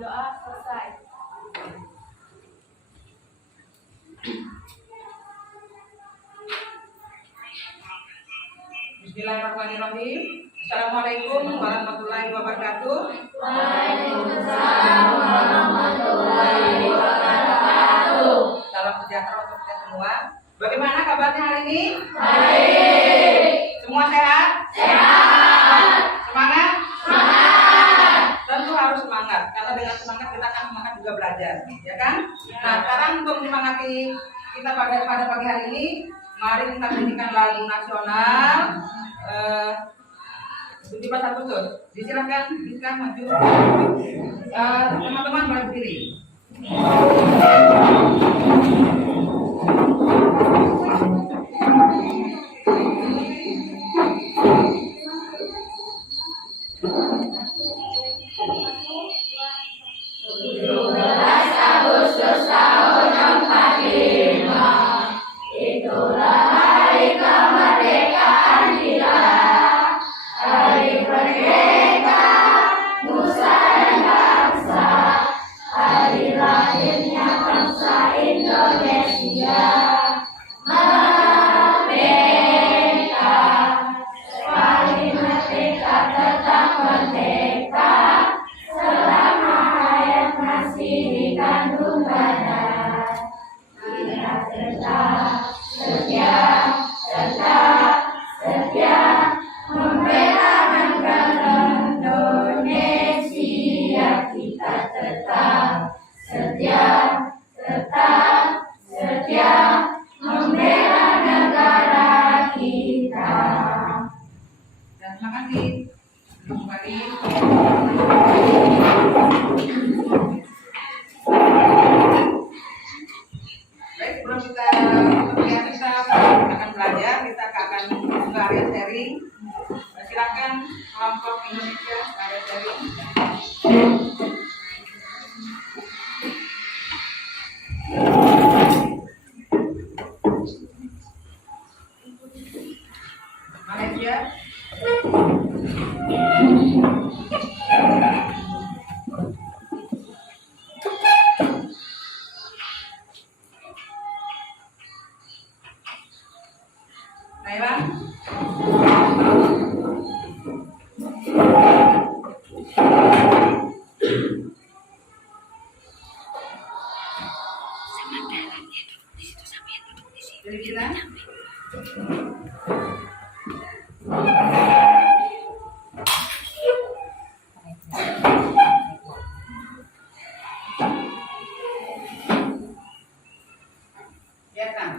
Doa selesai. Bismillahirrahmanirrahim. Assalamualaikum warahmatullahi wabarakatuh. Waalaikumsalam warahmatullahi wabarakatuh. Salam sejahtera untuk kita semua. Bagaimana kabarnya hari ini? Baik. Semua sehat? Sehat. Semangat? Semangat. Tentu harus semangat. Karena dengan semangat kita akan semangat juga belajar, ya kan? Nah, sekarang untuk menyemangati kita pada pagi hari ini, mari kita nyanyikan lagu nasional. Tujuh Pas Agustus. Disilakan bisa maju. Teman-teman berdiri. Silakan kelompok Indonesia pada sharing. Malaysia. Thailand. Filipina. Vietnam.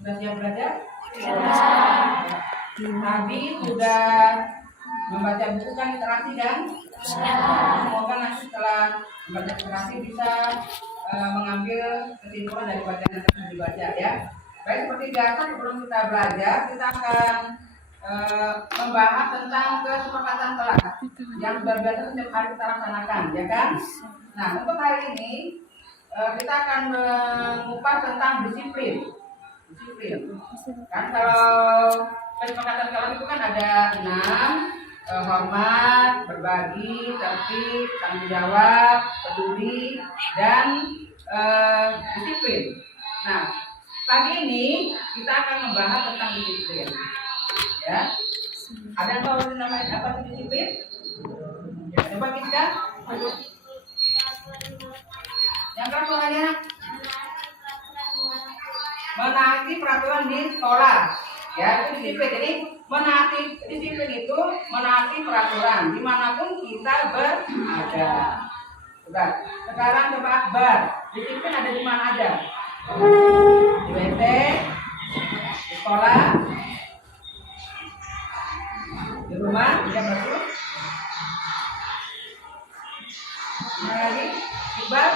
Sudah siap belajar? Tadi sudah membaca buku kan literasi kan? Semoga nanti setelah membaca literasi bisa mengambil kesimpulan dari bacaan yang telah dibaca ya. Baik, seperti biasa sebelum kita belajar kita akan membahas tentang kesepakatan kelas yang sudah biasa setiap hari kita laksanakan, ya kan? Nah, untuk hari ini kita akan mengupas tentang disiplin. Kan kalau kesepakatan kelas itu kan ada 6, hormat, berbagi, tertib, tanggung jawab, peduli, dan disiplin. Nah, pagi ini kita akan membahas tentang disiplin. Ya, ada yang tahu namanya apa itu disiplin? Ya, coba kita yang keras suaranya. Menaati peraturan di sekolah, ya itu disiplin. Jadi menaati disiplin itu menaati peraturan dimanapun kita berada. Coba sekarang coba Akbar, disiplin ada di mana aja? Di WC, di sekolah, di rumah, ya betul. Mana lagi? Iqbal?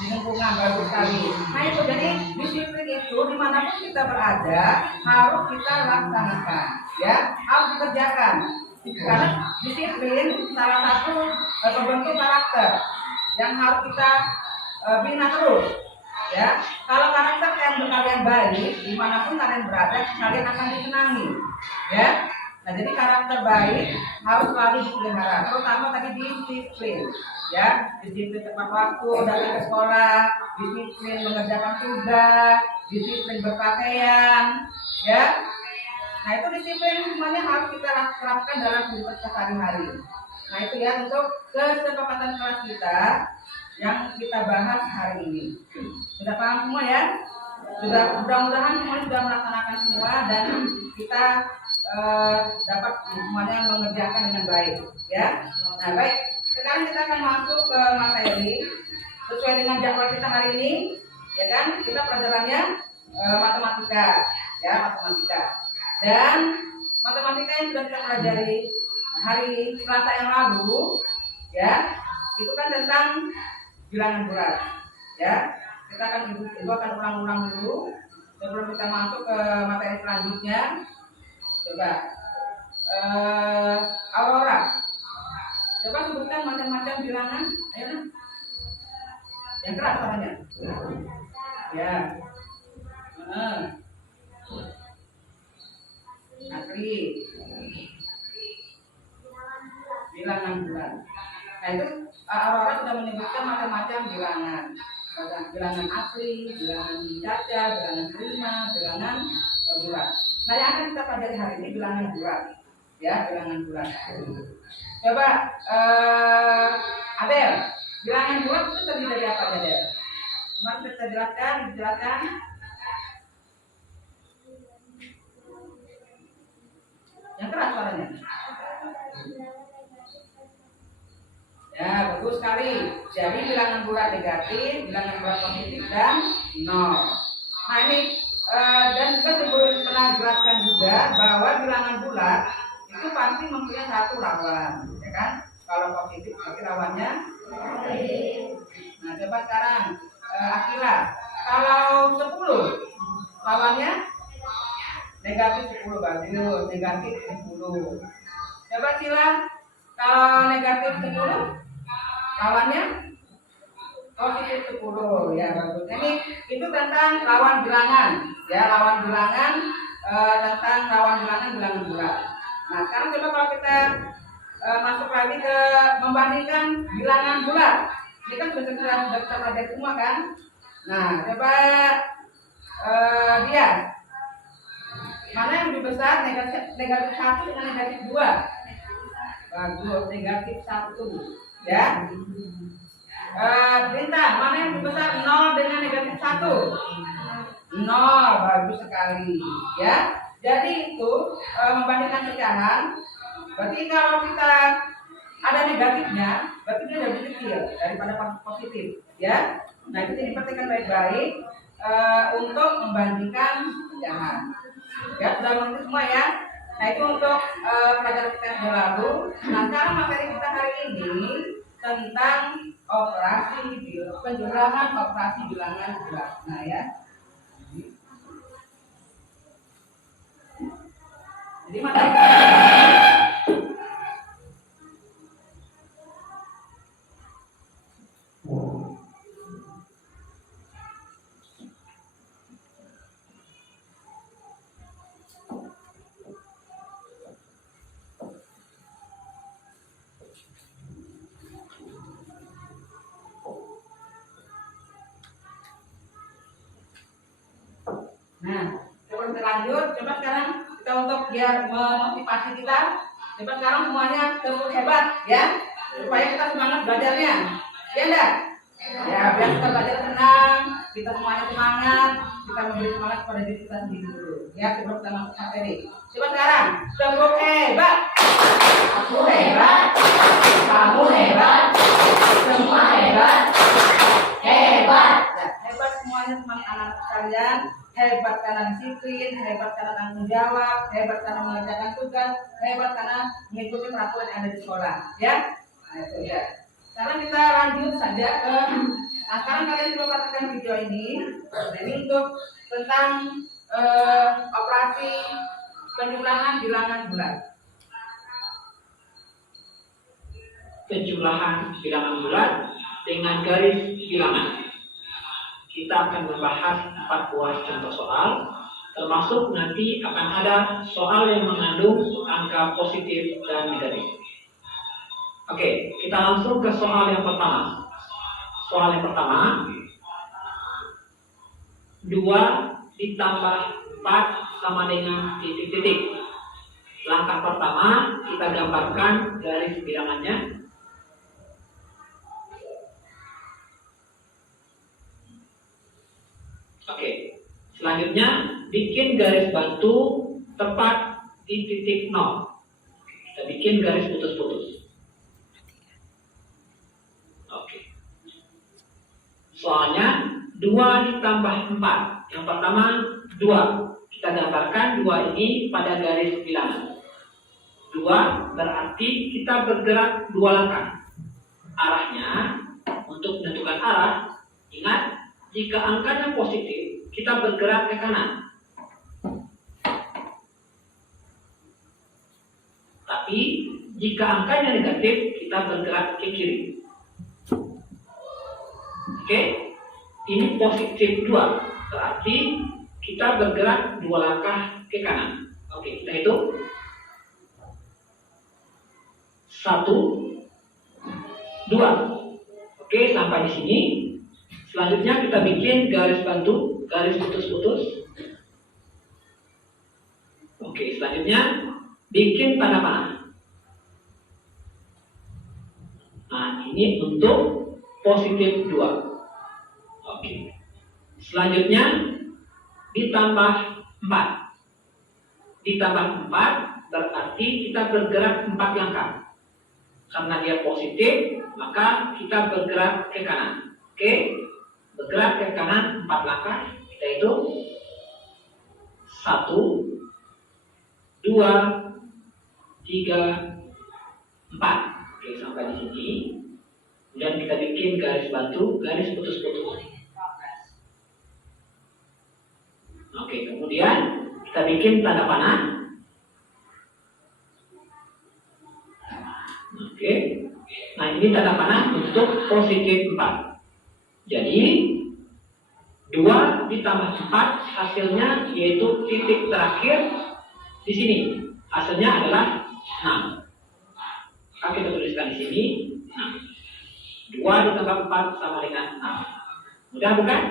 di lingkungan bagus sekali. Nah itu jadi disiplin itu dimanapun kita berada harus kita laksanakan, ya harus dikerjakan. Karena disiplin salah satu pembentuk karakter yang harus kita bina terus. Ya, kalau karakter yang kalian baik, dimanapun kalian berada, kalian akan disenangi. Ya, nah jadi karakter baik harus selalu dipelihara, terutama tadi disiplin. Ya, disiplin tepat waktu, datang ke sekolah, disiplin mengerjakan tugas, disiplin berpakaian. Ya, nah itu disiplin semuanya harus kita terapkan dalam kehidupan sehari-hari. Nah itu ya untuk kesepakatan kelas kita yang kita bahas hari ini. Sudah paham semua ya? Sudah, mudah-mudahan semuanya sudah melaksanakan semua dan kita dapat semuanya mengerjakan dengan baik, ya. Nah baik, sekarang kita akan masuk ke materi sesuai dengan jadwal kita hari ini, ya kan? Kita pelajarannya matematika, ya matematika. Dan matematika yang sudah kita pelajari hari Selasa yang lalu, ya, itu kan tentang bilangan bulat, ya. Kita akan ulang-ulang dulu sebelum kita masuk ke materi selanjutnya. Coba, Aurora, coba sebutkan macam-macam bilangan. Ayo, nah. Yang keras katanya. Ya. Asli. Bilangan bulat. Nah itu Aurora sudah menyebutkan macam-macam bilangan. Bilangan asli, bilangan caca, bilangan prima, bilangan bulat. Nah yang akan kita pelajari hari ini bilangan bulat, ya bilangan bulat. Coba Adel, bilangan bulat itu terdiri dari apa aja, Adel? Kemarin kita dijelaskan. Yang keras suaranya. Ya, bagus sekali. Jadi bilangan bulat negatif, bilangan bulat positif dan nol. Nah ini dan juga sebelum pernah jelaskan juga bahwa bilangan bulat itu pasti mempunyai satu lawan, ya kan? Kalau positif berarti lawannya. Nah coba sekarang Akila, kalau 10 lawannya negatif 10, bagus, negatif 10. Coba Sila, kalau negatif 10 lawannya positif 10, ya bagus. Ini itu tentang lawan bilangan, ya lawan bilangan tentang lawan bilangan bulat. Nah sekarang coba kalau kita masuk lagi ke membandingkan bilangan bulat. Ini kan sudah kita pelajari semua kan? Nah coba dia mana yang lebih besar, negatif 1 dengan negatif 2? Bagus, negatif 1, ya. Bintang, mana yang lebih besar, 0 dengan negatif 1? 0, bagus sekali, ya. Jadi itu membandingkan pecahan. Berarti kalau kita ada negatifnya, berarti dia lebih kecil daripada positif, ya. Nah itu jadi perhatikan baik-baik untuk membandingkan pecahan. Ya sudah mengerti semua ya. Nah itu untuk pelajaran kita yang lalu. Nah sekarang materi kita hari ini tentang penjumlahan operasi bilangan bulat. Nah ya. Jadi materi Nah, sebelum kita lanjut, coba sekarang kita untuk biar memotivasi kita, coba sekarang semuanya tepuk hebat ya, supaya kita semangat belajarnya, ya enggak? Ya, biar kita belajar tenang, kita semuanya semangat, kita memberi semangat kepada diri kita sendiri dulu. Ya, sebelum kita masuk materi. Coba sekarang, tepuk hebat. Aku hebat, kamu hebat, semua hebat, hebat. Ya, hebat semuanya semangat anak sekalian. Hebat karena disiplin, hebat karena tanggung jawab, hebat karena mengerjakan tugas, hebat karena mengikuti peraturan yang ada di sekolah, ya. Nah itu ya. Sekarang kita lanjut saja ke Nah, sekarang kalian coba perhatikan video ini. Nah, ini untuk tentang operasi penjumlahan bilangan bulat. Penjumlahan bilangan bulat dengan garis bilangan. Kita akan membahas 4 buah contoh soal, termasuk nanti akan ada soal yang mengandung angka positif dan negatif. Oke, kita langsung ke soal yang pertama. Soal yang pertama, 2 ditambah 4 sama dengan titik-titik. Langkah pertama, kita gambarkan garis bilangannya. Oke, selanjutnya bikin garis bantu tepat di titik 0. Kita bikin garis putus-putus. Oke. Soalnya 2 ditambah 4. Yang pertama 2. Kita gambarkan 2 ini pada garis bilangan. 2 berarti kita bergerak 2 langkah. Arahnya, untuk menentukan arah, ingat, jika angkanya positif, kita bergerak ke kanan. Tapi, jika angkanya negatif, kita bergerak ke kiri. Oke, ini positif 2, berarti kita bergerak 2 langkah ke kanan. Oke, kita hitung. 1, 2. Oke, sampai di sini. Selanjutnya kita bikin garis bantu, garis putus-putus. Oke, selanjutnya bikin tanda panah. Nah, ini untuk positif 2. Oke. Selanjutnya ditambah 4. Ditambah 4 berarti kita bergerak 4 langkah. Karena dia positif, maka kita bergerak ke kanan. Oke, bergerak ke kanan 4 langkah. Kita hitung 1, 2, 3, 4. Oke, sampai di sini. Kemudian kita bikin garis bantu, garis putus-putus. Oke, kemudian kita bikin tanda panah. Oke. Nah, ini tanda panah untuk positif 4. Jadi 2 ditambah 4 hasilnya yaitu titik terakhir di sini. Hasilnya adalah 6. Maka kita tuliskan di sini 6. 2 ditambah 4 sama dengan 6. Mudah bukan?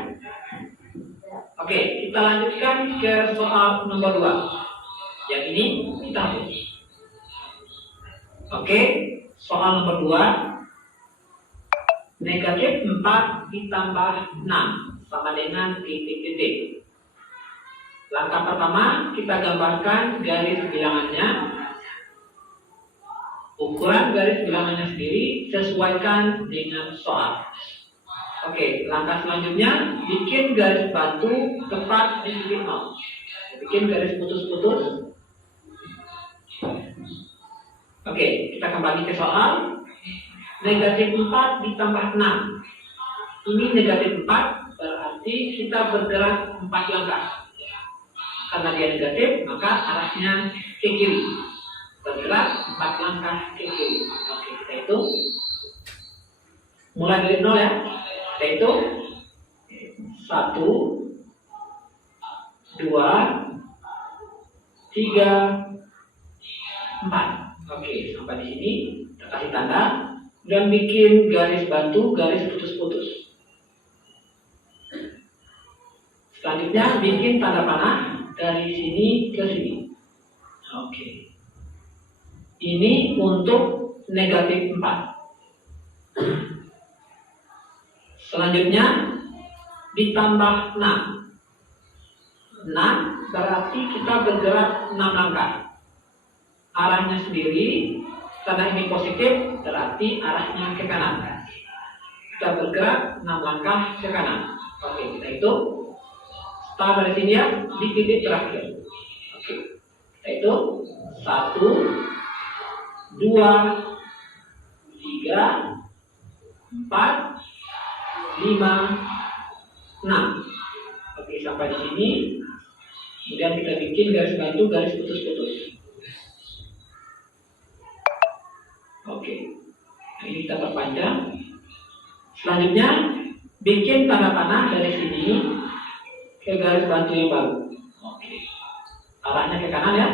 Oke, kita lanjutkan ke soal nomor 2. Yang ini kita hapus. Oke, soal nomor 2. Negatif 4 ditambah 6 sama dengan titik-titik. Langkah pertama, kita gambarkan garis bilangannya. Ukuran garis bilangannya sendiri sesuaikan dengan soal. Oke, langkah selanjutnya bikin garis bantu tepat di titik 0. Bikin garis putus-putus. Oke, kita kembali ke soal. Negatif 4 ditambah 6. Ini negatif 4 berarti kita bergerak 4 langkah. Karena dia negatif, maka arahnya ke kiri. Bergerak 4 langkah ke kiri. Oke, kita hitung. Mulai dari 0 ya. Kita hitung 1, 2, 3, 4. Oke, sampai di sini kita kasih tanda dan bikin garis bantu, garis putus-putus. Selanjutnya bikin tanda panah dari sini ke sini. Oke. Ini untuk negatif 4. Selanjutnya ditambah 6. 6 berarti kita bergerak 6 langkah. Arahnya sendiri, karena ini positif, berarti arahnya ke kanan. Kita bergerak 6 langkah ke kanan. Oke, kita hitung. Start dari sini ya, di titik terakhir. Oke, kita hitung. 1, 2, 3, 4, 5, 5, 6. Oke, sampai di sini. Kemudian kita bikin garis bantu, garis putus-putus. Oke, nah, ini kita perpanjang. Selanjutnya, bikin tanda panah dari sini ke garis bantu yang baru. Oke, arahnya ke kanan ya.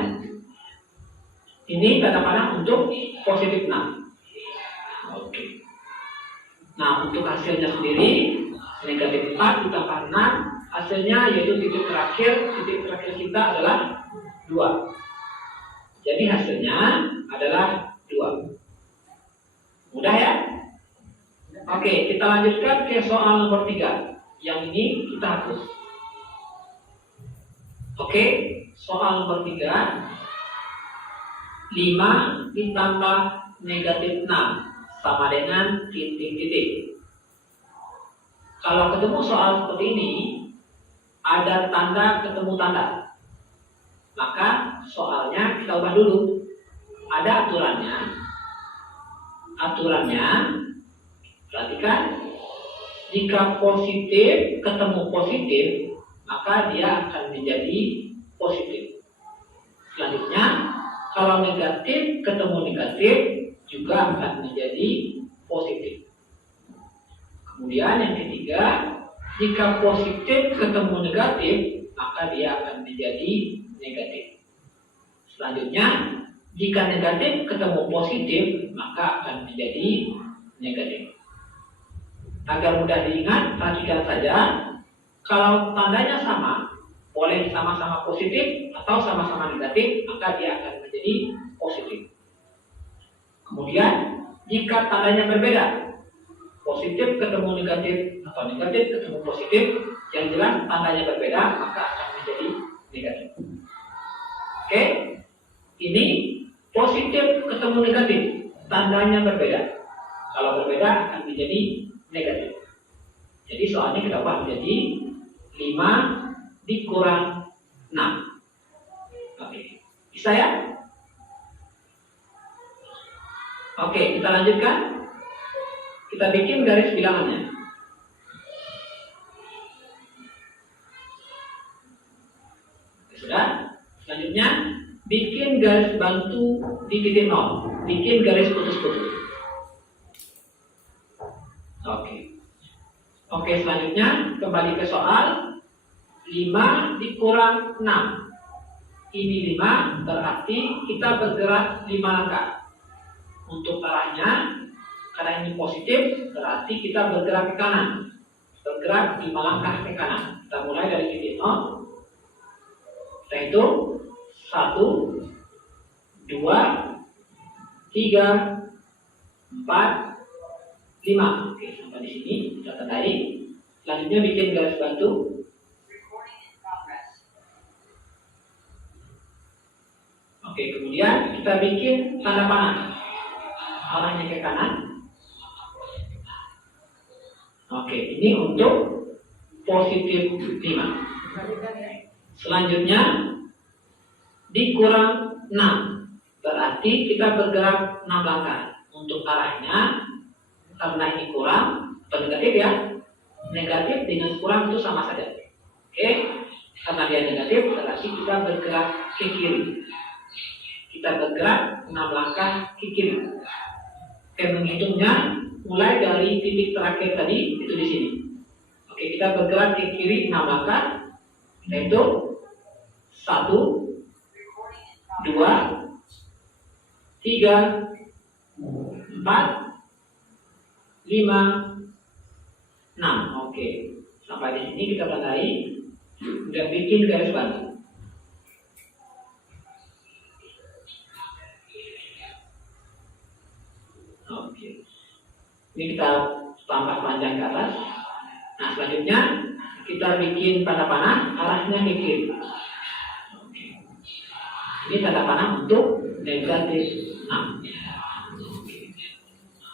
Ini tanda panah untuk positif 6. Oke. Nah, untuk hasilnya sendiri negatif 4 ditambah 6, hasilnya yaitu titik terakhir kita adalah 2. Jadi hasilnya adalah 2. Mudah ya? Oke, kita lanjutkan ke soal nomor 3. Yang ini kita hapus. Oke, soal nomor 3. 5 ditambah negatif 6 sama dengan titik-titik. Kalau ketemu soal seperti ini, ada tanda ketemu tanda, maka soalnya kita ubah dulu. Ada aturannya. Aturannya, perhatikan, jika positif ketemu positif, maka dia akan menjadi positif. Selanjutnya, kalau negatif ketemu negatif, juga akan menjadi positif. Kemudian yang ketiga, jika positif ketemu negatif, maka dia akan menjadi negatif. Selanjutnya, jika negatif ketemu positif, maka akan menjadi negatif. Agar mudah diingat, perhatikan saja, kalau tandanya sama, boleh sama-sama positif atau sama-sama negatif, maka dia akan menjadi positif. Kemudian, jika tandanya berbeda, positif ketemu negatif atau negatif ketemu positif, yang jelas tandanya berbeda, maka akan menjadi negatif. Oke, ini positif ketemu negatif, tandanya berbeda. Kalau berbeda akan menjadi negatif. Jadi soalnya kita ubah menjadi 5 dikurang 6. Oke, bisa ya? Oke, kita lanjutkan. Kita bikin garis bilangannya. Sudah. Selanjutnya, bikin garis bantu di titik 0. Bikin garis putus-putus. Oke. Oke, selanjutnya kembali ke soal. 5 dikurang 6. Ini 5, berarti kita bergerak 5 langkah. Untuk arahnya, karena ini positif, berarti kita bergerak ke kanan. Bergerak 5 langkah ke kanan. Kita mulai dari titik 0. Setelah itu 1, 2, 3, 4, 5. Oke, sampai di sini kita tandai. Selanjutnya bikin garis bantu. Oke, kemudian kita bikin tanda panah. Arahnya ke kanan. Oke, ini untuk positif 5. Selanjutnya dikurang 6. Berarti kita bergerak 6 langkah. Untuk arahnya, karena ini kurang atau negatif ya. Negatif dengan kurang itu sama saja. Oke, karena dia negatif berarti kita bergerak ke kiri. Kita bergerak 6 langkah ke kiri. Oke, menghitungnya mulai dari titik terakhir tadi itu di sini. Oke, kita bergerak ke kiri 6 langkah, yaitu 1, 2, 3, 4, 5, 6. Oke, sampai di sini kita tandai. Udah bikin garis bantu. Oke, ini kita tambah panjang ke atas. Nah, selanjutnya kita bikin tanda panah arahnya ke kiri. Oke, ini tanda panah untuk negatif 6.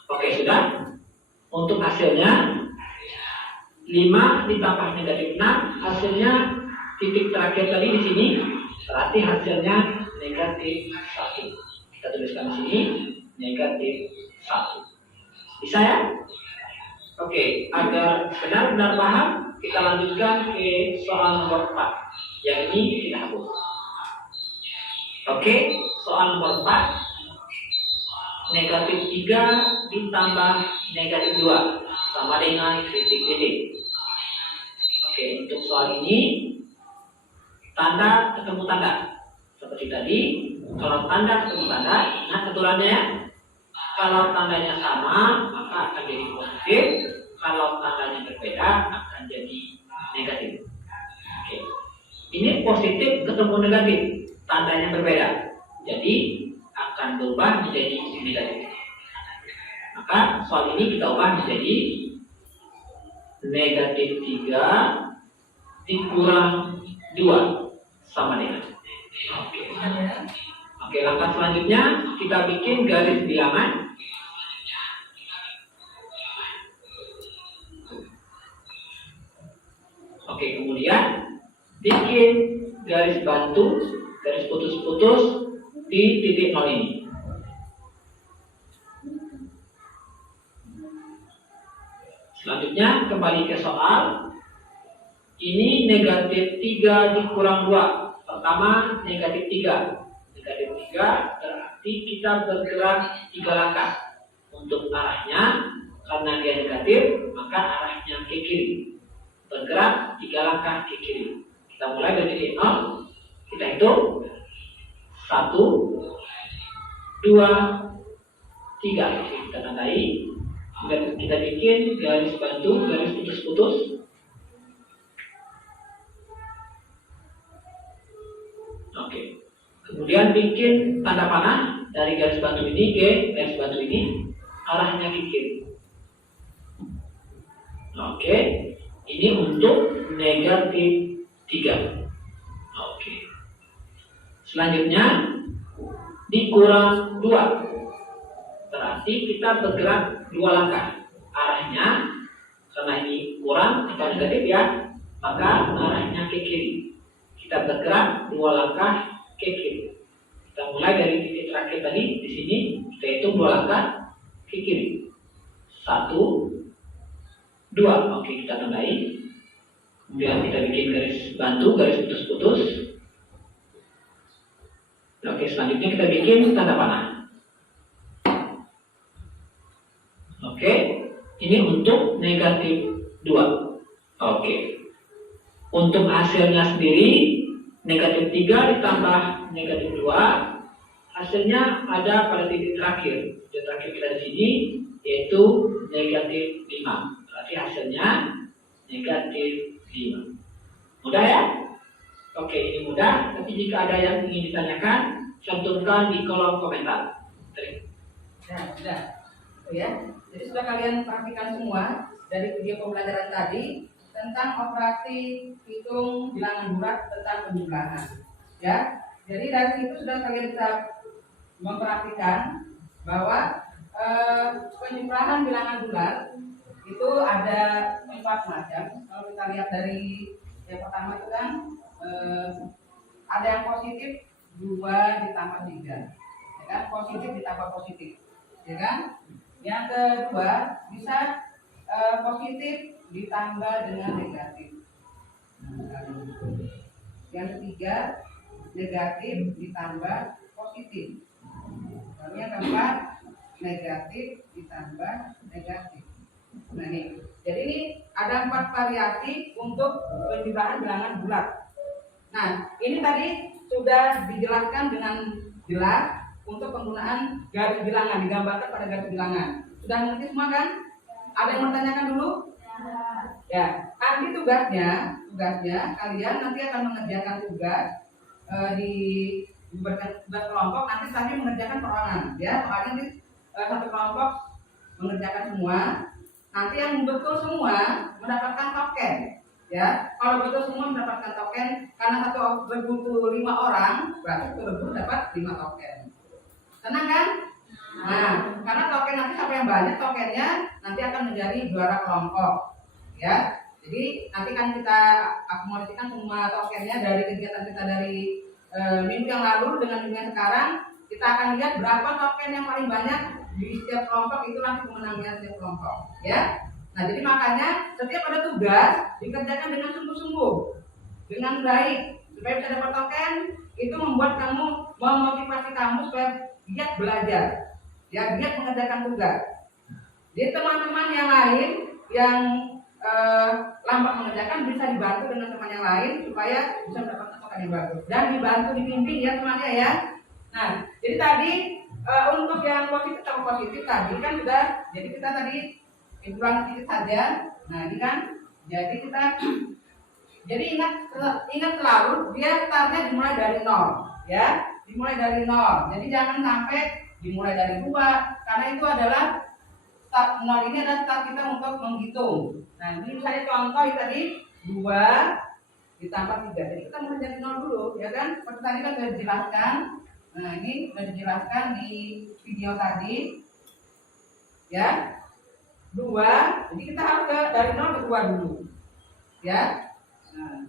Oke, sudah. Untuk hasilnya 5 ditambah negatif 6, hasilnya titik terakhir tadi di sini, berarti hasilnya negatif 1. Kita tuliskan di sini negatif 1. Bisa ya? Oke, agar benar-benar paham, kita lanjutkan ke soal nomor 4 yang ini kita hapus. Oke, soal nomor 4, negatif 3 ditambah negatif 2 sama dengan titik-titik. Oke, untuk soal ini tanda ketemu tanda seperti tadi. Kalau tanda ketemu tanda, nah aturannya ya, kalau tandanya sama maka akan jadi positif, kalau tandanya berbeda akan jadi negatif. Oke, ini positif ketemu negatif, tandanya berbeda, jadi akan berubah menjadi negatif. Maka soal ini kita ubah menjadi negatif 3 dikurang 2 sama dengan. Oke, langkah selanjutnya kita bikin garis bilangan. Oke, kemudian bikin garis bantu, garis putus-putus di titik 0 ini. Selanjutnya kembali ke soal. Ini negatif 3 dikurang 2. Pertama negatif 3. Negatif 3 berarti kita bergerak 3 langkah. Untuk arahnya, karena dia negatif, maka arahnya ke kiri. Bergerak 3 langkah ke kiri. Kita mulai dari titik 0. Kita hitung 1, 2, 3. Kita tandai. Kemudian kita bikin garis bantu, garis putus-putus. Oke. Kemudian bikin tanda panah dari garis bantu ini ke garis bantu ini, arahnya ke kiri. Oke. Ini untuk negatif 3. Oke. Selanjutnya dikurang 2. Berarti kita bergerak 2 langkah. Arahnya, karena ini kurang atau negatif ya, maka arahnya ke kiri. Kita bergerak 2 langkah ke kiri. Kita mulai dari titik terakhir tadi di sini, kita hitung 2 langkah ke kiri. 1, 2. Oke, kita tandai. Kemudian kita bikin garis bantu, garis putus-putus. Oke, selanjutnya kita bikin tanda panah. Oke, ini untuk negatif 2. Oke. Untuk hasilnya sendiri, negatif 3 ditambah negatif 2, hasilnya ada pada titik terakhir. Titik terakhir kita di sini, yaitu negatif 5. Berarti hasilnya negatif 5. Mudah ya? Oke, ini mudah. Tapi jika ada yang ingin ditanyakan, cantumkan di kolom komentar. Nah, sudah. Oh ya. Jadi sudah kalian praktikan semua dari video pembelajaran tadi tentang operasi hitung bilangan bulat tentang penjumlahan. Ya, jadi dari situ sudah kalian bisa mempraktikkan bahwa penjumlahan bilangan bulat itu ada 4 macam. Kalau kita lihat dari yang pertama itu kan ada yang positif 2 ditambah 3, ya kan? Positif ditambah positif, ya kan? Yang kedua bisa positif ditambah dengan negatif. Yang ketiga negatif ditambah positif. Lalu yang keempat negatif ditambah negatif. Nah ini, jadi ini ada 4 variasi untuk penjumlahan bilangan bulat. Nah ini tadi sudah dijelaskan dengan jelas untuk penggunaan garis bilangan, digambarkan pada garis bilangan. Sudah mengerti semua kan? Ada yang mau tanyakan dulu? Ya, nanti tugasnya kalian nanti akan mengerjakan tugas diberikan tugas kelompok, nanti saya mengerjakan perorangan, ya. Soalnya nanti satu kelompok mengerjakan semua. Nanti yang betul semua mendapatkan token, ya. Kalau betul semua mendapatkan token, karena satu berbutuh 5 orang, berarti satu berbutuh dapat 5 token. Tenang kan? Nah, karena token nanti siapa yang banyak tokennya nanti akan menjadi juara kelompok, ya. Jadi nanti kan kita akumulasikan semua tokennya dari kegiatan kita dari minggu yang lalu dengan minggu yang sekarang. Kita akan lihat berapa token yang paling banyak di setiap kelompok, itu nanti pemenangnya setiap kelompok, ya. Nah, jadi makanya setiap ada tugas dikerjakan dengan sungguh-sungguh, dengan baik, supaya bisa dapat token. Itu membuat kamu, memotivasi kamu supaya giat belajar, ya, giat mengerjakan tugas. Jadi teman-teman yang lain yang lambat mengerjakan bisa dibantu dengan teman yang lain supaya bisa mendapatkan token yang bagus dan dibantu dibimbing ya temannya ya. Nah, jadi tadi untuk yang positif atau positif tadi kan sudah, jadi kita tadi ulang sedikit saja. Nah, ini kan, jadi kita jadi ingat selalu dia startnya dimulai dari nol, ya, dimulai dari nol. Jadi jangan sampai dimulai dari 2, karena itu adalah start nol, ini adalah start kita untuk menghitung. Nah, ini misalnya contoh tadi 2 ditambah 3, jadi kita mulai dari nol dulu, ya kan? Seperti tadi kan sudah dijelaskan. Nah, ini sudah dijelaskan di video tadi, ya. 2, jadi kita harus dari 0 ke 2 dulu, ya. Nah,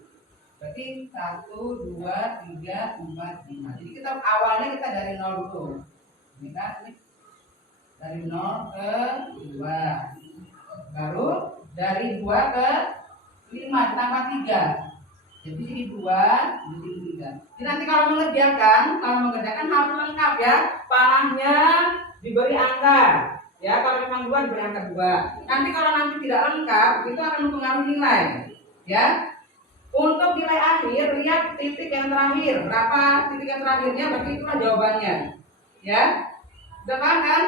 berarti 1, 2, 3, 4, 5. Jadi kita awalnya kita dari 0 dulu. Ini kan dari 0 ke 2. Baru dari 2 ke 5 ditambah 3. Jadi sini 2, di sini 3. Jadi nanti kalau mengerjakan harus lengkap ya. Panahnya diberi angka. Ya, kalau memang 2 diberi angka 2. Nanti kalau nanti tidak lengkap, itu akan mempengaruhi nilai. Ya. Untuk nilai akhir, lihat titik yang terakhir. Berapa titik yang terakhirnya, berarti itulah jawabannya. Ya. Sudah paham kan?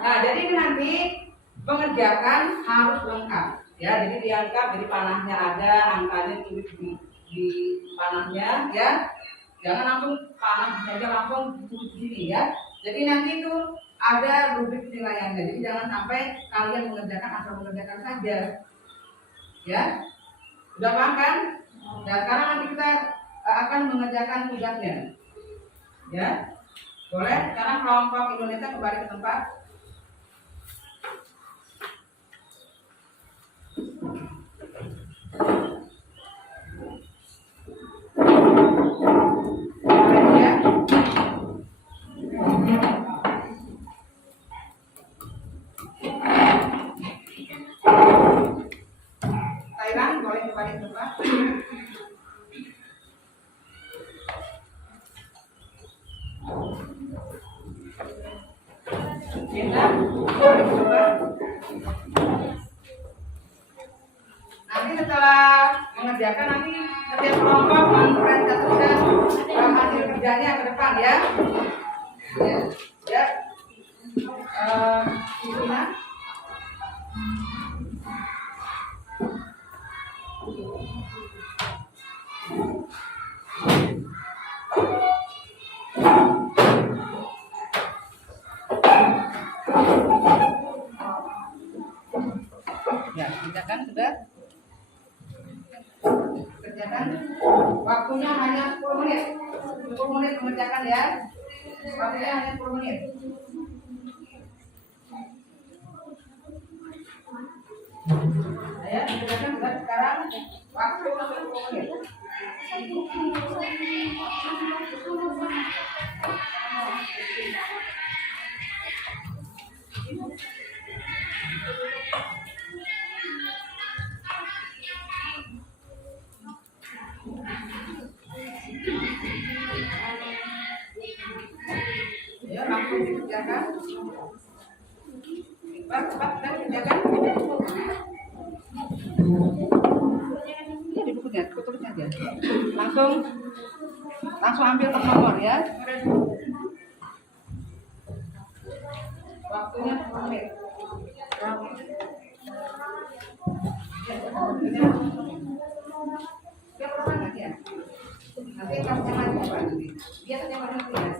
Nah, jadi ini nanti mengerjakan harus lengkap. Ya, jadi diangkat, jadi panahnya ada, angkanya tulis di panahnya, ya. Jangan langsung panah saja langsung tulis di sini ya. Jadi nanti itu ada rubrik penilaiannya. Jadi jangan sampai kalian mengerjakan asal mengerjakan saja. Ya. Sudah paham kan? Nah, sekarang nanti kita akan mengerjakan tugasnya. Ya. Boleh? Sekarang kelompok Indonesia kembali ke tempat. Thailand boleh kembali ke tempat. Kita boleh ke tempat. Nanti setelah mengerjakan, nanti setiap kelompok mempresentasikan hasil kerjanya ke depan ya. Ya. Gimana? Ya, kerjakan sudah. Kerjakan. Waktunya hanya 10 menit. 10 menit mengerjakan ya. Waktunya hanya 10 menit. Ya, kerjakan sudah sekarang. Waktu 10 menit. Ya, langsung dikerjakan. Cepat dan kerjakan. Ini di bukunya, tulisnya aja. Langsung ambil nomor ya. Waktunya 10 menit. Dia perlu lagi ya. Nanti kamu jangan lupa nanti. Dia saja pada nanti ya.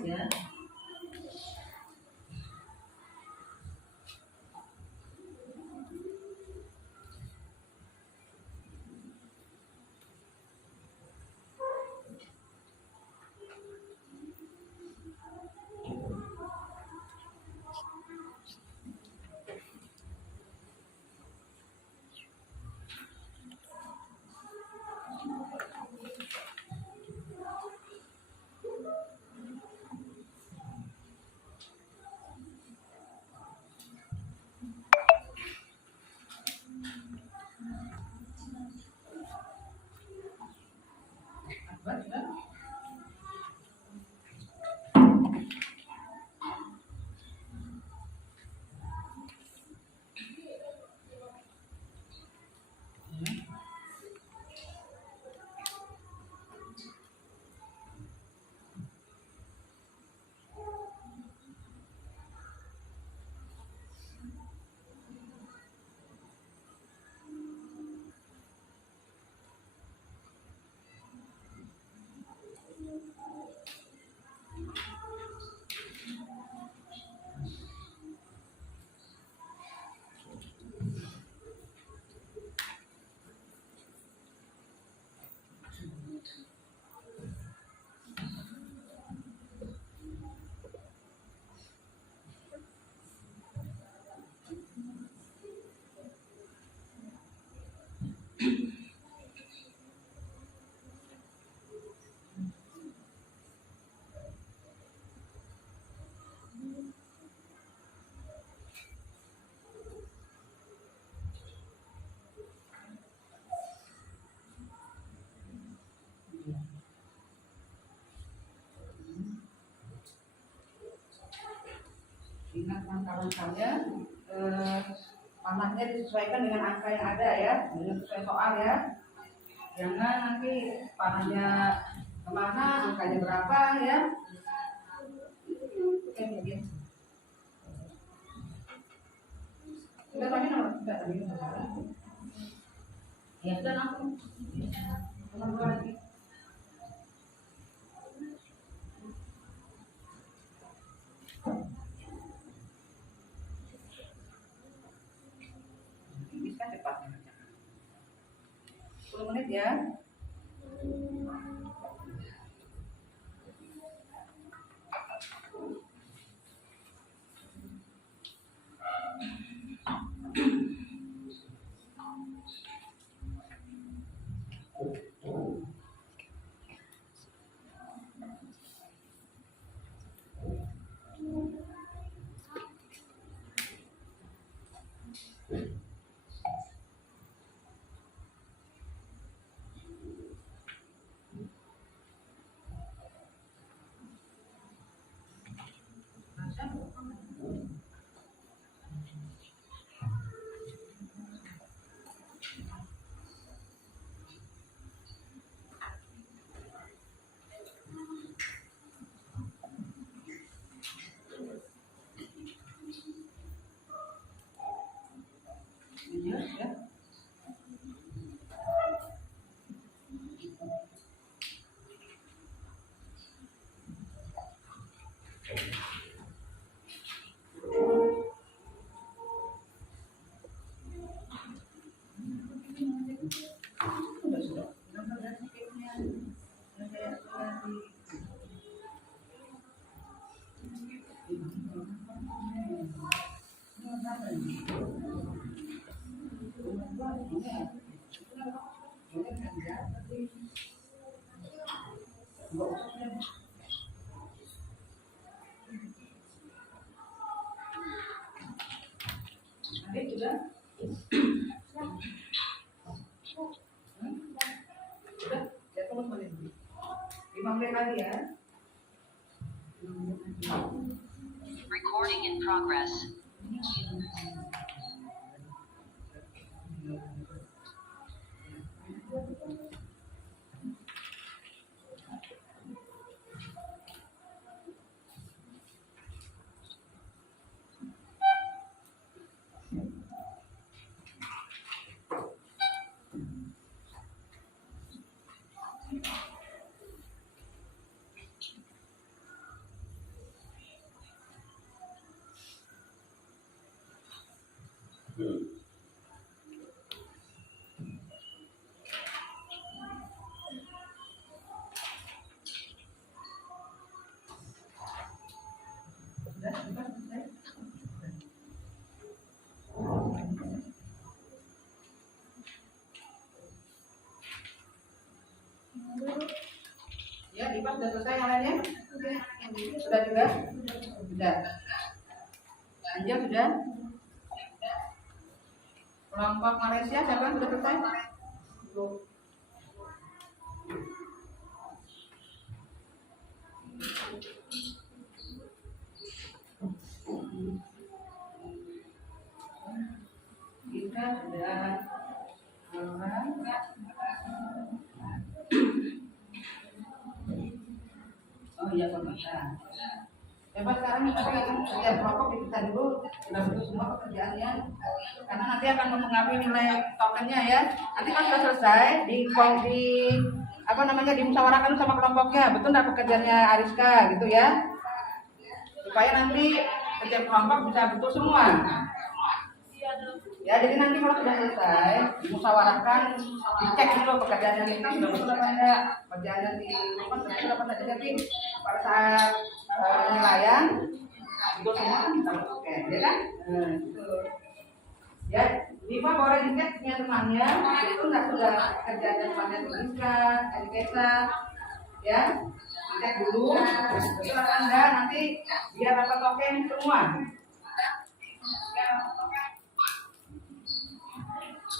tulis ya. Akbar sudah. Ingat kawan saya, panahnya disesuaikan dengan angka yang ada ya, dengan sesuai soal ya. Jangan nanti panahnya kemana, angkanya berapa ya. Oke, begini. Sudah tadi nomor sudah tadi nomor. Ya sudah langsung. Nomor 2 lagi. Bisa cepat. 10 menit ya. Ya. Sudah. Nomor dan skipnya. Adik juga. Sudah, ya tunggu menit. 5 menit lagi ya. Recording in progress. sudah selesai yang lainnya? Sudah juga? Sudah. Anjel sudah? Kelompok Malaysia siapa yang sudah selesai? Kita sudah. Oh iya, pemirsa. Coba sekarang kita akan setiap kelompok kita dulu sudah betul semua pekerjaannya, karena nanti akan mempengaruhi nilai tokennya ya. Nanti kalau sudah selesai di apa namanya dimusyawarahkan sama kelompoknya, betul nggak pekerjaannya Ariska gitu ya, supaya nanti setiap kelompok bisa betul semua. Ya, jadi nanti kalau sudah selesai dimusyawarahkan, dicek dulu pekerjaannya Lina sudah betul apa enggak, pekerjaannya di rumah sudah betul apa enggak. Jadi pada saat penilaian itu semua kan kita oke, ya kan? Gitu. Ya, Diva boleh dicek punya temannya, itu enggak sudah kerjaan temannya Rizka, Adikesa, ya, dicek dulu, betul apa enggak, nanti biar dapat token semua.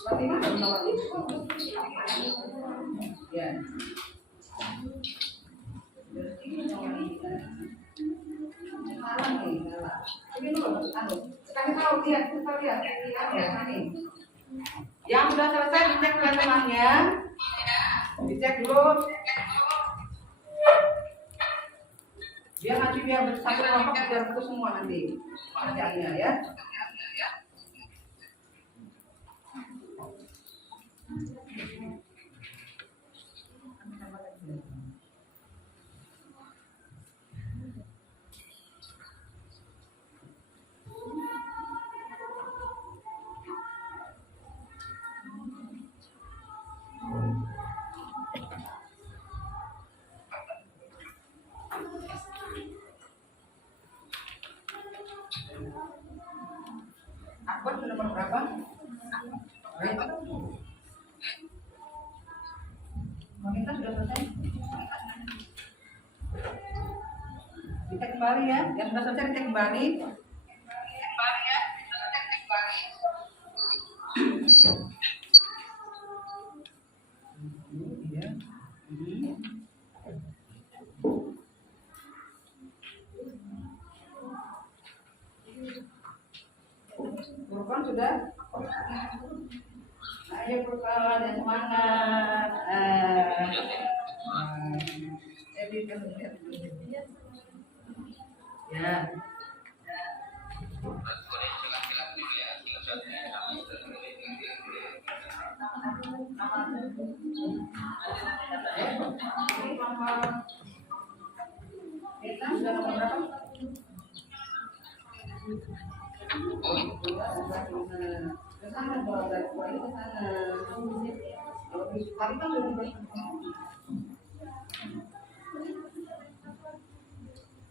Fatimah nomor ya. Salah nih, salah. Ini dulu, sekali tahu lihat, kita lihat nih. Yang sudah selesai dicek oleh temannya, dicek dulu. Biar nanti biar satu kelompok biar betul semua nanti kerjaannya ya. Akbar nomor berapa? Meminta sudah selesai. Dicek kembali ya. Yang sudah selesai dicek kembali. Bukan sudah? Ayo Furqan, yang semangat. Ya. Kita sudah nomor berapa?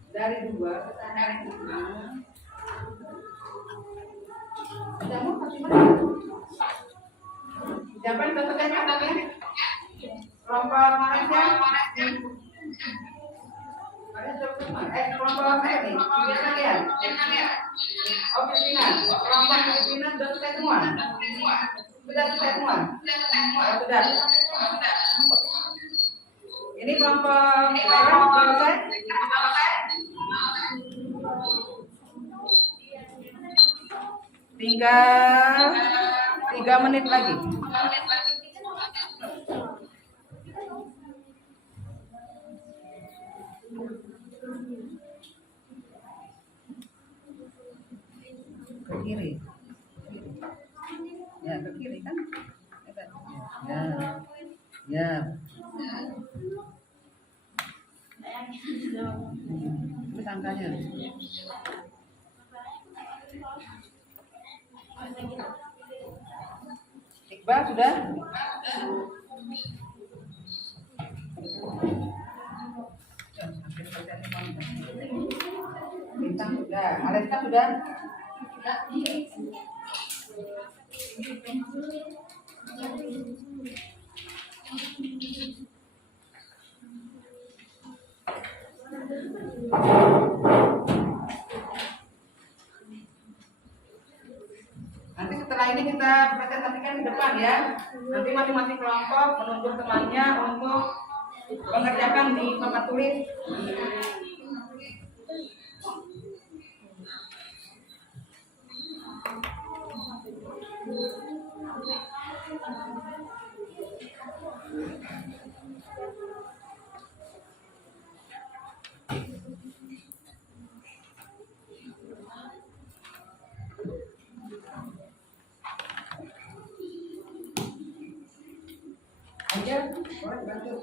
Dari 2 ke sana. Kamu Fatimah? Siapa yang selesai katanya? Kelompok Malaysia? Kelompok apa nih? Kalian? Oh, Filipina. Kelompok Filipina sudah selesai semua? Sudah selesai semua? Oh, sudah. Ini kelompok Thailand sudah selesai? Tinggal 3 menit lagi. Ke kiri. Ya, ke kiri kan? Ya. Ya. Itu angkanya. Iqbal sudah? Bintang sudah. Aleska sudah? Nanti setelah ini kita presentasikan di depan ya. Nanti masing-masing kelompok menunjuk temannya untuk mengerjakan di papan tulis. Aja, boleh bantu.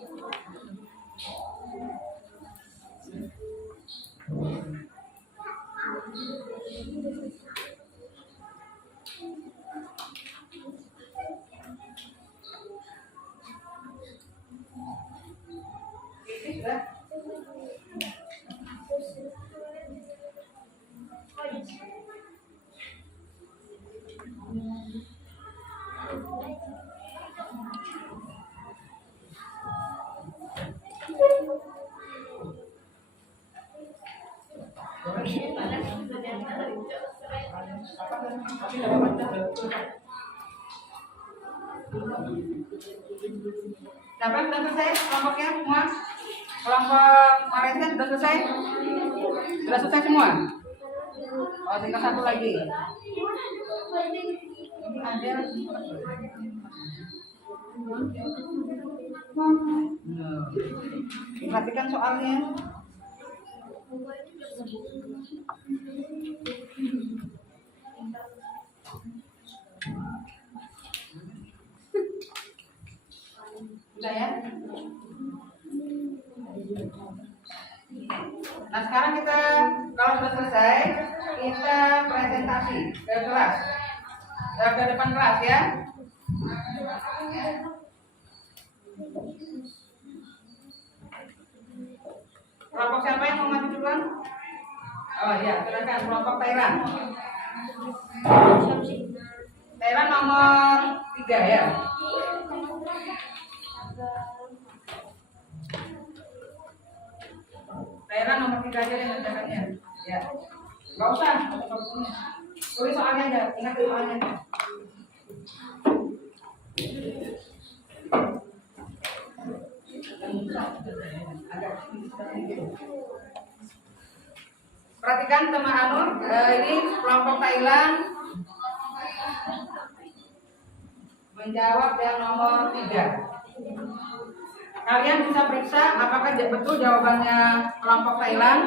Ini sudah. Dapat sudah selesai kelompoknya semua? Kelompok Malaysia sudah selesai? Sudah selesai semua? Oh, tinggal satu lagi. Ini ada. Perhatikan soalnya. Sudah ya? Nah sekarang kita kalau sudah selesai kita presentasi ke kelas, ke depan kelas ya. Kelompok siapa yang mau maju duluan? Oh iya, silakan kelompok Thailand. Thailand nomor 3 ya. Thailand nomor 3 aja yang kerjakannya. Ya. Enggak usah. Tulis soalnya aja, ingat soalnya. Perhatikan teman Anur, ini kelompok Thailand menjawab yang nomor 3. Kalian bisa periksa apakah betul jawabannya kelompok Thailand.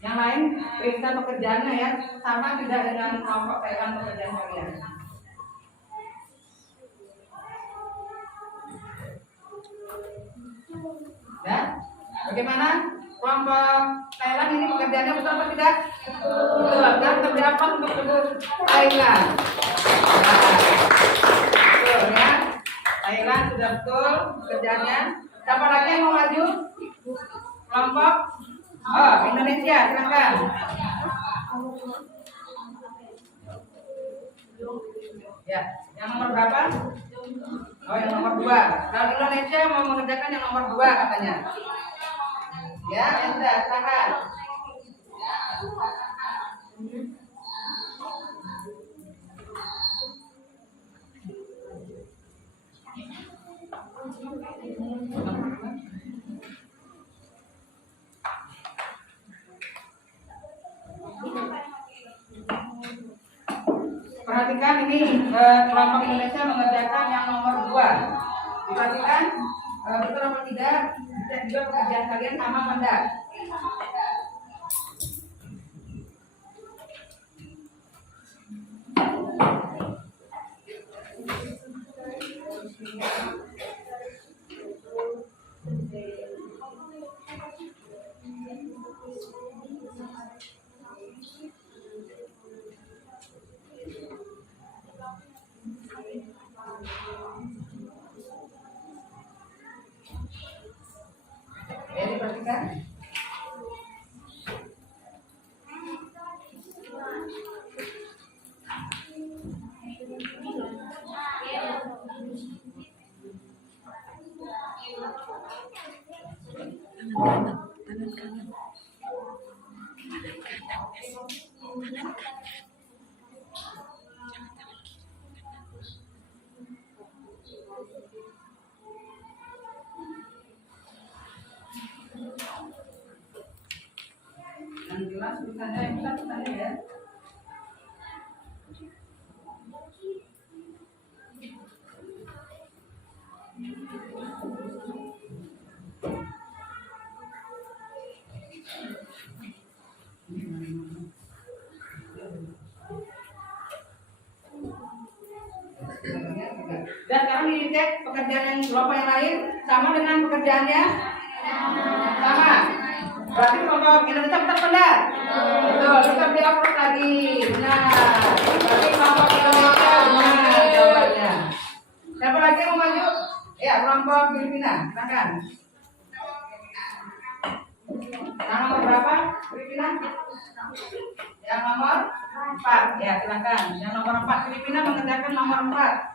Yang lain periksa pekerjaannya ya, sama tidak dengan kelompok Thailand pekerjaan kalian. Ya, bagaimana kelompok Thailand ini pekerjaannya betul atau tidak? Betul. Dan kerja apa untuk penduduk Thailand? Betul ya. Thailand sudah betul pekerjaannya. Siapa lagi yang mau maju? Kelompok Indonesia, silakan. Ya, yang nomor berapa? Oh, yang nomor 2. Kalau Indonesia mau mengerjakan yang nomor 2 katanya. Ya, yang sudah, silakan. Perhatikan ini kelompok Indonesia mengerjakan yang nomor 2. Diperhatikan betul apa tidak? Cek juga pekerjaan kalian sama apa enggak? Ya, diperhatikan. Yang jelas tulisannya yang bisa tulisannya ya. Dan sekarang dicek pekerjaan yang kelompok yang lain sama dengan pekerjaannya sama. Berarti kelompok Indonesia betul benar. Betul. Kita beli upload lagi. Nah, berarti kelompok Indonesia benar jawabannya. Siapa lagi yang mau maju? Ya, kelompok Filipina. Silakan. Yang nomor berapa? Filipina? Yang nomor 4. Ya, silakan. Yang nomor 4 Filipina mengerjakan nomor 4.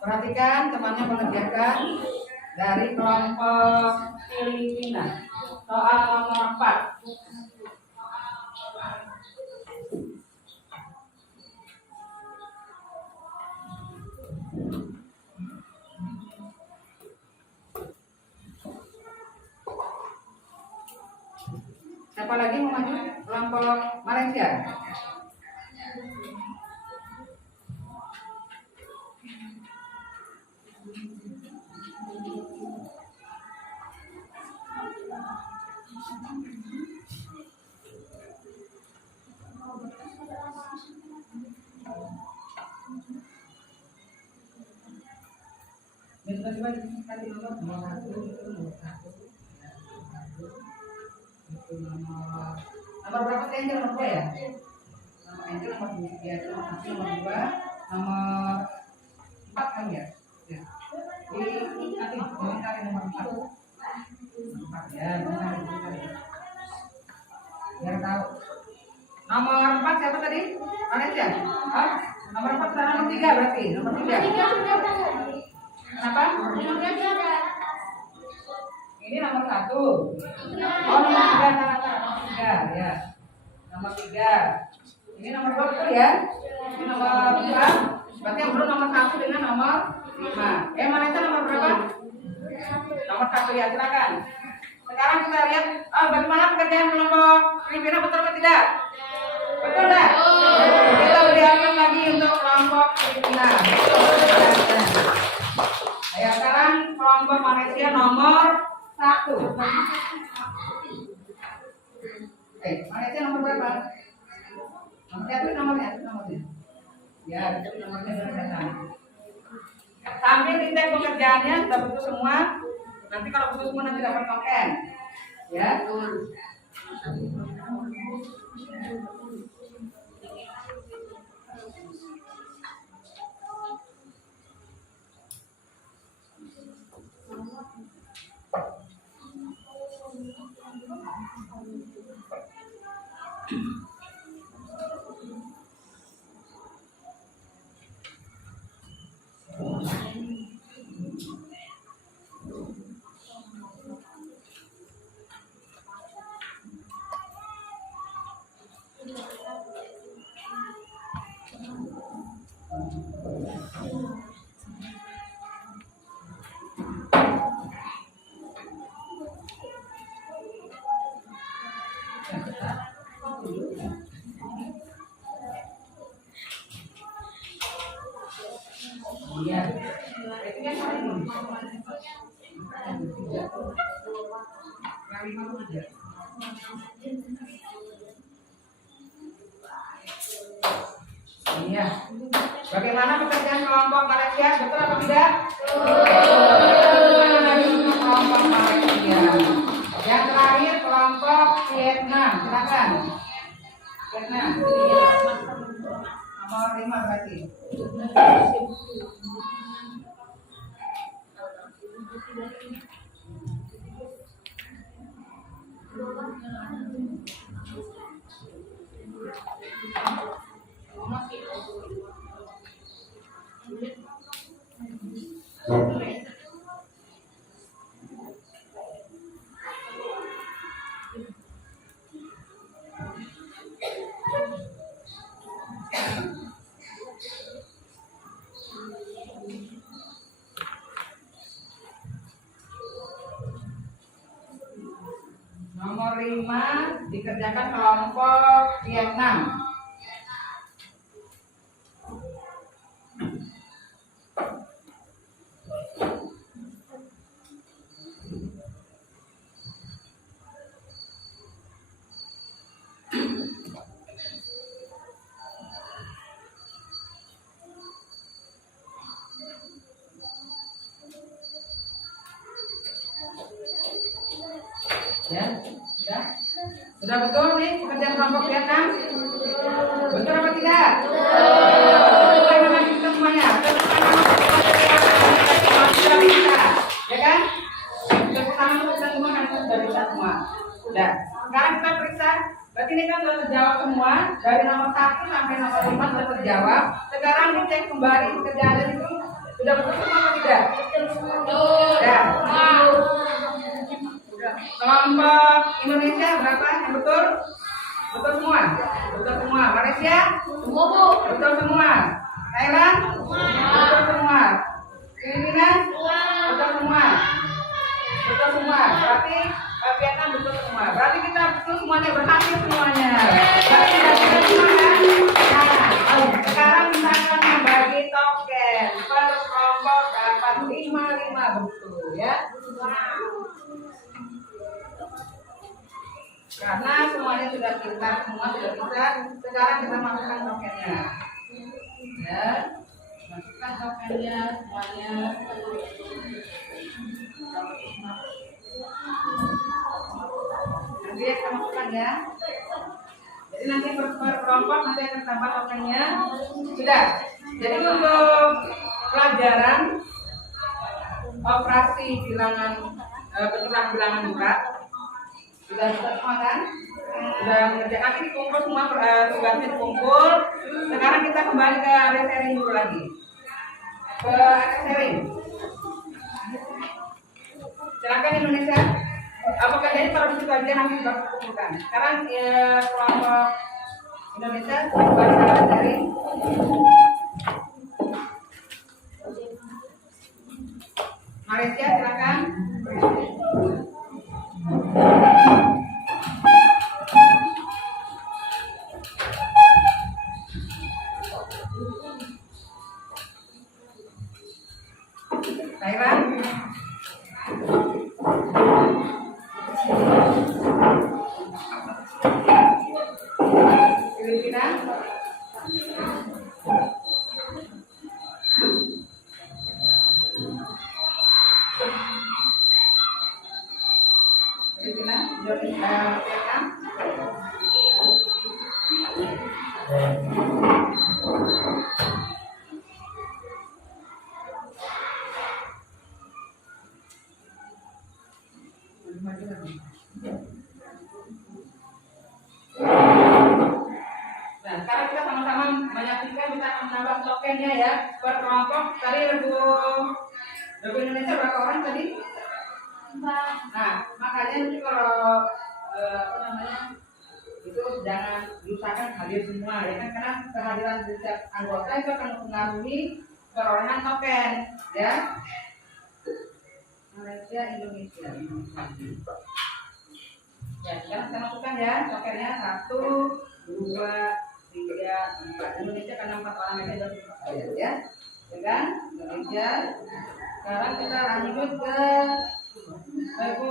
Perhatikan temannya mengerjakan dari kelompok Filipina. Soal nomor 4. Siapa lagi mau maju? Kelompok Malaysia. Nomor 1 berapa sih Angel? Nomor 2 ya? Nomor Angel nomor 2 ya, nomor 2, nomor 4 kan ya? Ya. Ini nanti cari nomor 4. 4 ya, benar. Biar tahu. Nomor 4 siapa tadi? Malaysia. Oh, nomor 4 sana nomor 3 berarti. Nomor 3. Kenapa? Ini nomor 1. Oh, nomor 3 sana. Nomor 3 ya. Nomor 3. Ini nomor 2 betul ya? Ini nomor 2. Berarti yang belum nomor 1 dengan nomor 5. Malaysia nomor berapa? Nomor 1 ya, silakan. Sekarang kita lihat bagaimana pekerjaan kelompok Filipina, betul atau tidak? Betul tak? Kita lihat lagi untuk kelompok Filipina. Ayo sekarang kelompok Malaysia nomor 1. Malaysia nomor berapa? Nomor 1 nomornya. Ya, itu nomornya benar. Sambil dicek pekerjaannya sudah betul semua. Nanti kalau betul semua nanti dapat token. Ya. Iya. Itu yang paling yang 53. Iya. Bagaimana pekerjaan kelompok Malaysia? Betul atau tidak? Bagaimana dengan kelompok Malaysia? Yang terakhir kelompok Vietnam. Silakan. Vietnam. Nomor 5 berarti. Nomor 5 dikerjakan kelompok Vietnam. Ya, sudah betul nih pekerjaan kelompok Vietnam? Betul apa tidak? Bagaimana kita semuanya? Sudah bisa, ya kan? Sudah pertama kita semua kan sudah bisa semua. Sudah. Sekarang kita periksa. Berarti ini kan sudah terjawab semua. Dari nomor 1 sampai nomor 5 sudah terjawab. Sekarang dicek kembali pekerjaan itu sudah betul semua atau tidak? Betul. Ya. Kelompok Indonesia berapa yang betul? Betul semua? Betul semua. Malaysia? Betul semua. Thailand? Betul semua. Filipina? Betul semua. Betul semua. Berarti Vietnam betul semua. Berarti kita betul semuanya, berhasil semuanya. Berarti kita betul semua kan? Nah, sekarang kita akan membagi token. Per kelompok dapat 5 betul ya. Karena semuanya sudah pintar, semua sudah bisa. Sekarang kita masukkan tokennya. Ya, masukkan tokennya semuanya. Nanti kita masukkan ya. Jadi nanti per kelompok nanti akan tambah tokennya. Sudah. Jadi untuk pelajaran operasi bilangan penyusunan bilangan bulat sudah semua kan? Sudah mengerjakan ini kumpul semua tugasnya dikumpul. Sekarang kita kembali ke area sharing dulu lagi. Ke area sharing. Silakan Indonesia. Apakah jadi kalau disitu aja nanti sudah kumpulkan. Sekarang kelompok Indonesia kembali ke area sharing. Malaysia silakan. Thailand. Filipina. Filipina, Vietnam. Kelompok tadi lagu Indonesia berapa orang tadi? 4. Nah, makanya nanti kalau apa namanya itu jangan diusahakan hadir semua ya kan, karena kehadiran setiap anggota itu akan mempengaruhi perolehan token ya. Malaysia, Indonesia. Ya, sekarang kita masukkan ya tokennya 1, 2, 3, 4. Indonesia karena 4 orang aja ya, ya kan? Indonesia. Sekarang kita lanjut ke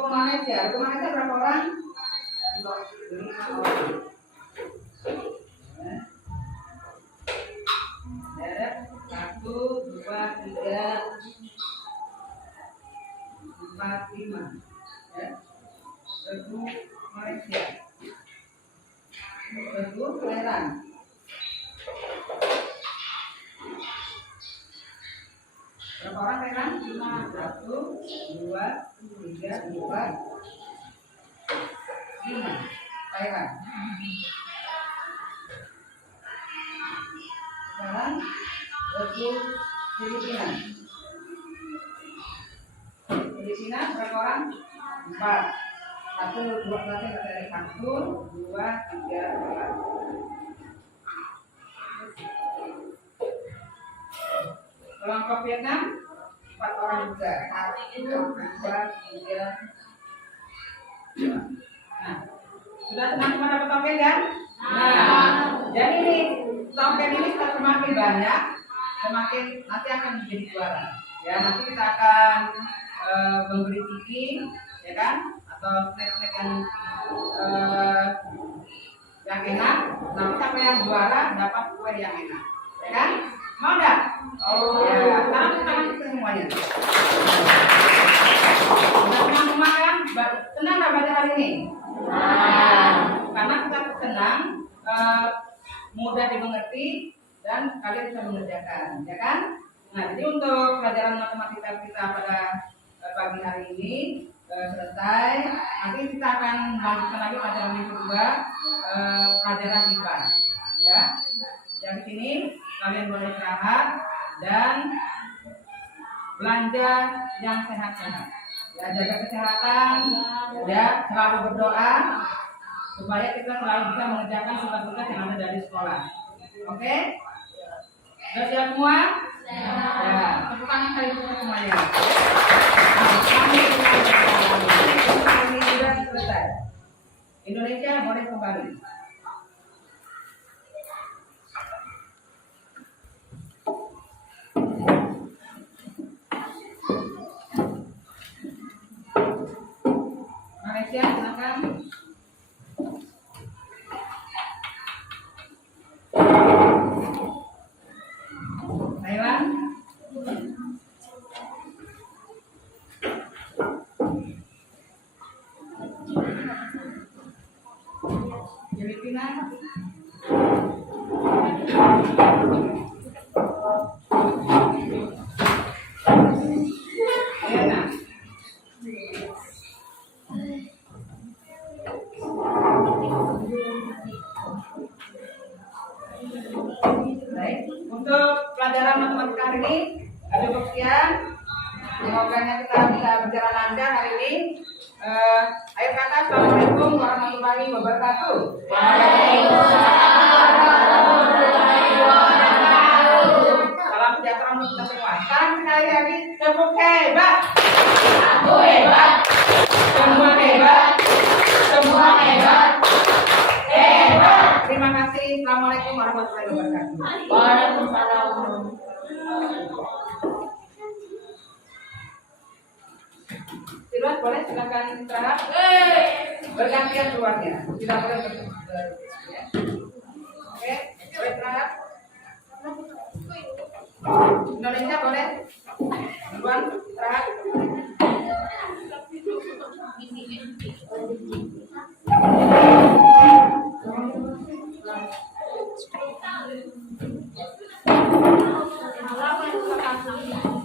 Malaysia. Malaysia berapa orang? 5 orang. Ya, 1, 2, 3, 4, 5. Ya. Lagu Malaysia. Lagu Thailand. Berapa orang Thailand? 5. 1, 2, 3, 4, 5. Thailand. Sekarang lagu Filipina. Filipina berapa orang? 4. 1, 2, 1, 2, 3, 4. Kelompok Vietnam 4 orang juga. 1, 2, 3. Nah, sudah teman-teman dapat token kan? Nah, jadi ini token ini semakin banyak, semakin nanti akan menjadi juara. Ya, nanti kita akan memberi tiki, ya kan? Atau snack-snack yang enak. Nanti siapa yang juara dapat kue yang enak, ya kan? Mau nggak? Oh ya, tangan kita semuanya. Sudah senang semua kan? Senang nggak baca hari ini? Karena kita senang, mudah dimengerti dan kalian bisa mengerjakan, ya kan? Nah, jadi untuk pelajaran matematika kita pada pagi hari ini selesai. Nanti kita akan melanjutkan lagi pelajaran yang kedua, pelajaran IPA, ya. Yang di sini kalian boleh istirahat dan belanja yang sehat-sehat. Ya, jaga kesehatan, ya, selalu berdoa supaya kita selalu bisa mengerjakan tugas-tugas yang ada dari sekolah. Oke? Sudah siap semua? Ya, tepuk tangan kali untuk semuanya. Kami sudah selesai. Indonesia boleh kembali. Malaysia, silakan. Thailand. Filipina. Vietnam. Baik, untuk pelajaran matematika hari ini cukup sekian. Semoga kita bisa berjalan lancar hari ini. Ayo kata Assalamualaikum warahmatullahi wabarakatuh. Waalaikumsalam warahmatullahi wabarakatuh. Salam sejahtera untuk kita semua. Sekarang sekali lagi tepuk hebat. Aku hebat. Semua hebat. Semua hebat. Hebat. Terima kasih. Assalamualaikum warahmatullahi wabarakatuh. Waalaikumsalam. Silat boleh silakan istirahat. Bergantian keluarnya. Tidak boleh ya. Oke, boleh istirahat. Indonesia boleh. Duluan istirahat. Halo,